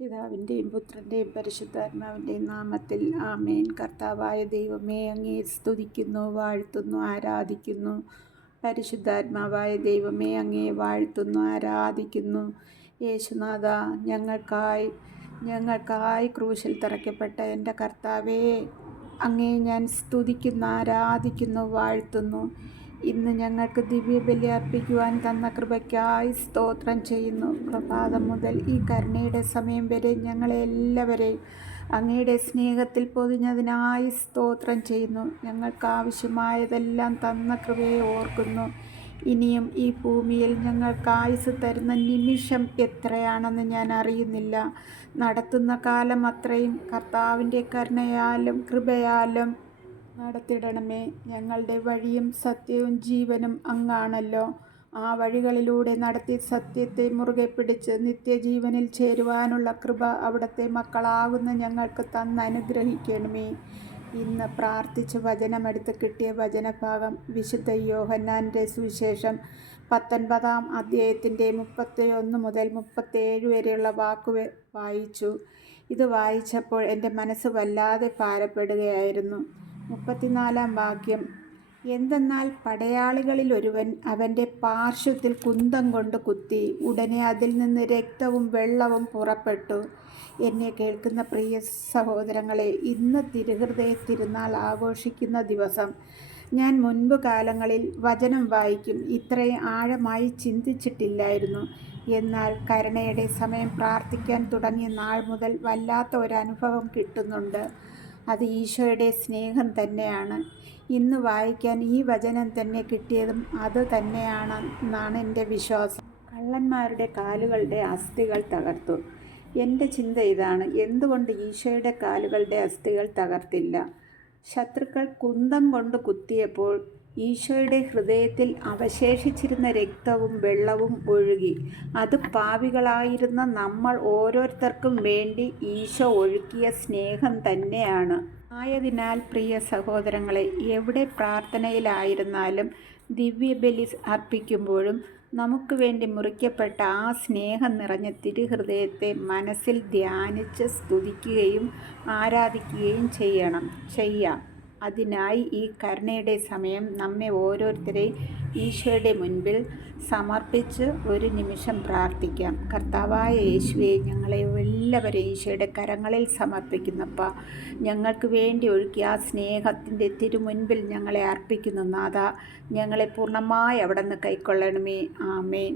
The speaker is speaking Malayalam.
പിതാവിൻ്റെയും പുത്രൻ്റെയും പരിശുദ്ധാത്മാവിൻ്റെയും നാമത്തിൽ ആമേൻ. കർത്താവായ ദൈവമേ, അങ്ങയെ സ്തുതിക്കുന്നു, വാഴ്ത്തുന്നു, ആരാധിക്കുന്നു. പരിശുദ്ധാത്മാവായ ദൈവമേ, അങ്ങയെ വാഴ്ത്തുന്നു, ആരാധിക്കുന്നു. യേശുനാഥ, ഞങ്ങൾക്കായി ക്രൂശിൽ തറയ്ക്കപ്പെട്ട എൻ്റെ കർത്താവേ, അങ്ങയെ ഞാൻ സ്തുതിക്കുന്നു, ആരാധിക്കുന്നു, വാഴ്ത്തുന്നു. ഇന്ന് ഞങ്ങൾക്ക് ദിവ്യബലി അർപ്പിക്കുവാൻ തന്ന കൃപയ്ക്കായി സ്തോത്രം ചെയ്യുന്നു. പ്രഭാതം മുതൽ ഈ കരുണയുടെ സമയം വരെ ഞങ്ങളെ എല്ലാവരെയും അങ്ങയുടെ സ്നേഹത്തിൽ പൊതിഞ്ഞതിനായി സ്തോത്രം ചെയ്യുന്നു. ഞങ്ങൾക്ക് ആവശ്യമായതെല്ലാം തന്ന കൃപയെ ഓർക്കുന്നു. ഇനിയും ഈ ഭൂമിയിൽ ഞങ്ങൾക്ക് ആയുസ് തരുന്ന നിമിഷം എത്രയാണെന്ന് ഞാൻ അറിയുന്നില്ല. നടത്തുന്ന കാലം അത്രയും കർത്താവിൻ്റെ കരുണയാലും കൃപയാലും നടത്തിയിടണമേ. ഞങ്ങളുടെ വഴിയും സത്യവും ജീവനും അങ്ങാണല്ലോ. ആ വഴികളിലൂടെ നടത്തി സത്യത്തെ മുറുകെ പിടിച്ച് നിത്യജീവനിൽ ചേരുവാനുള്ള കൃപ അവിടുത്തെ മക്കളാകുന്ന ഞങ്ങൾക്ക് തന്നനുഗ്രഹിക്കണമേ. ഇന്ന് പ്രാർത്ഥിച്ച് വചനമെടുത്ത് കിട്ടിയ വചനഭാഗം വിശുദ്ധ യോഹന്നാൻ്റെ സുവിശേഷം 19-ാം അധ്യായത്തിൻ്റെ 31 മുതൽ 37 വരെയുള്ള വായിച്ചു. ഇത് വായിച്ചപ്പോൾ എൻ്റെ മനസ്സ് വല്ലാതെ ഭാരപ്പെടുകയായിരുന്നു. 34-ാം വാക്യം: എന്തെന്നാൽ പടയാളികളിൽ ഒരുവൻ അവൻ്റെ പാർശ്വത്തിൽ കുന്തം കൊണ്ട് കുത്തി. ഉടനെ അതിൽ നിന്ന് രക്തവും വെള്ളവും പുറപ്പെട്ടു. എന്നെ കേൾക്കുന്ന പ്രിയ സഹോദരങ്ങളെ, ഇന്ന് തിരുഹൃദയ തിരുനാൾ ആഘോഷിക്കുന്ന ദിവസം. ഞാൻ മുൻപ് കാലങ്ങളിൽ വചനം വായിക്കും ഇത്രയും ആഴമായി ചിന്തിച്ചിട്ടില്ലായിരുന്നു. എന്നാൽ കരുണയുടെ സമയം പ്രാർത്ഥിക്കാൻ തുടങ്ങിയ നാൾ മുതൽ വല്ലാത്ത ഒരനുഭവം കിട്ടുന്നുണ്ട്. അത് ഈശോയുടെ സ്നേഹം തന്നെയാണ്. ഇന്ന് വായിക്കാൻ ഈ വചനം തന്നെ കിട്ടിയതും അത് തന്നെയാണെന്നാണ് എൻ്റെ വിശ്വാസം. കള്ളന്മാരുടെ കാലുകളുടെ അസ്ഥികൾ തകർത്തു. എൻ്റെ ചിന്ത ഇതാണ്: എന്തുകൊണ്ട് ഈശോയുടെ കാലുകളുടെ അസ്ഥികൾ തകർത്തില്ല? ശത്രുക്കൾ കുന്തം കൊണ്ട് കുത്തിയപ്പോൾ ഈശോയുടെ ഹൃദയത്തിൽ അവശേഷിച്ചിരുന്ന രക്തവും വെള്ളവും ഒഴുകി. അത് പാപികളായിരുന്ന നമ്മൾ ഓരോരുത്തർക്കും വേണ്ടി ഈശോ ഒഴുക്കിയ സ്നേഹം തന്നെയാണ്. ആയതിനാൽ പ്രിയ സഹോദരങ്ങളെ, എവിടെ പ്രാർത്ഥനയിലായിരുന്നാലും ദിവ്യബലി അർപ്പിക്കുമ്പോഴും നമുക്ക് വേണ്ടി മുറിക്കപ്പെട്ട ആ സ്നേഹം നിറഞ്ഞ തിരുഹൃദയത്തെ മനസ്സിൽ ധ്യാനിച്ച് സ്തുതിക്കുകയും ആരാധിക്കുകയും ചെയ്യാം. അതിനായി ഈ കരുണയുടെ സമയം നമ്മെ ഓരോരുത്തരെയും ഈശോയുടെ മുൻപിൽ സമർപ്പിച്ച് ഒരു നിമിഷം പ്രാർത്ഥിക്കാം. കർത്താവായ യേശുവേ, ഞങ്ങളെ എല്ലാവരെയും ഈശോയുടെ കരങ്ങളിൽ സമർപ്പിക്കുന്നപ്പ, ഞങ്ങൾക്ക് വേണ്ടി ഒഴുക്കിയ ആ സ്നേഹത്തിൻ്റെ തിരുമുൻപിൽ ഞങ്ങളെ അർപ്പിക്കുന്നു. നാഥ, ഞങ്ങളെ പൂർണ്ണമായി അവിടെ നിന്ന് കൈക്കൊള്ളണമേ. ആമേൻ.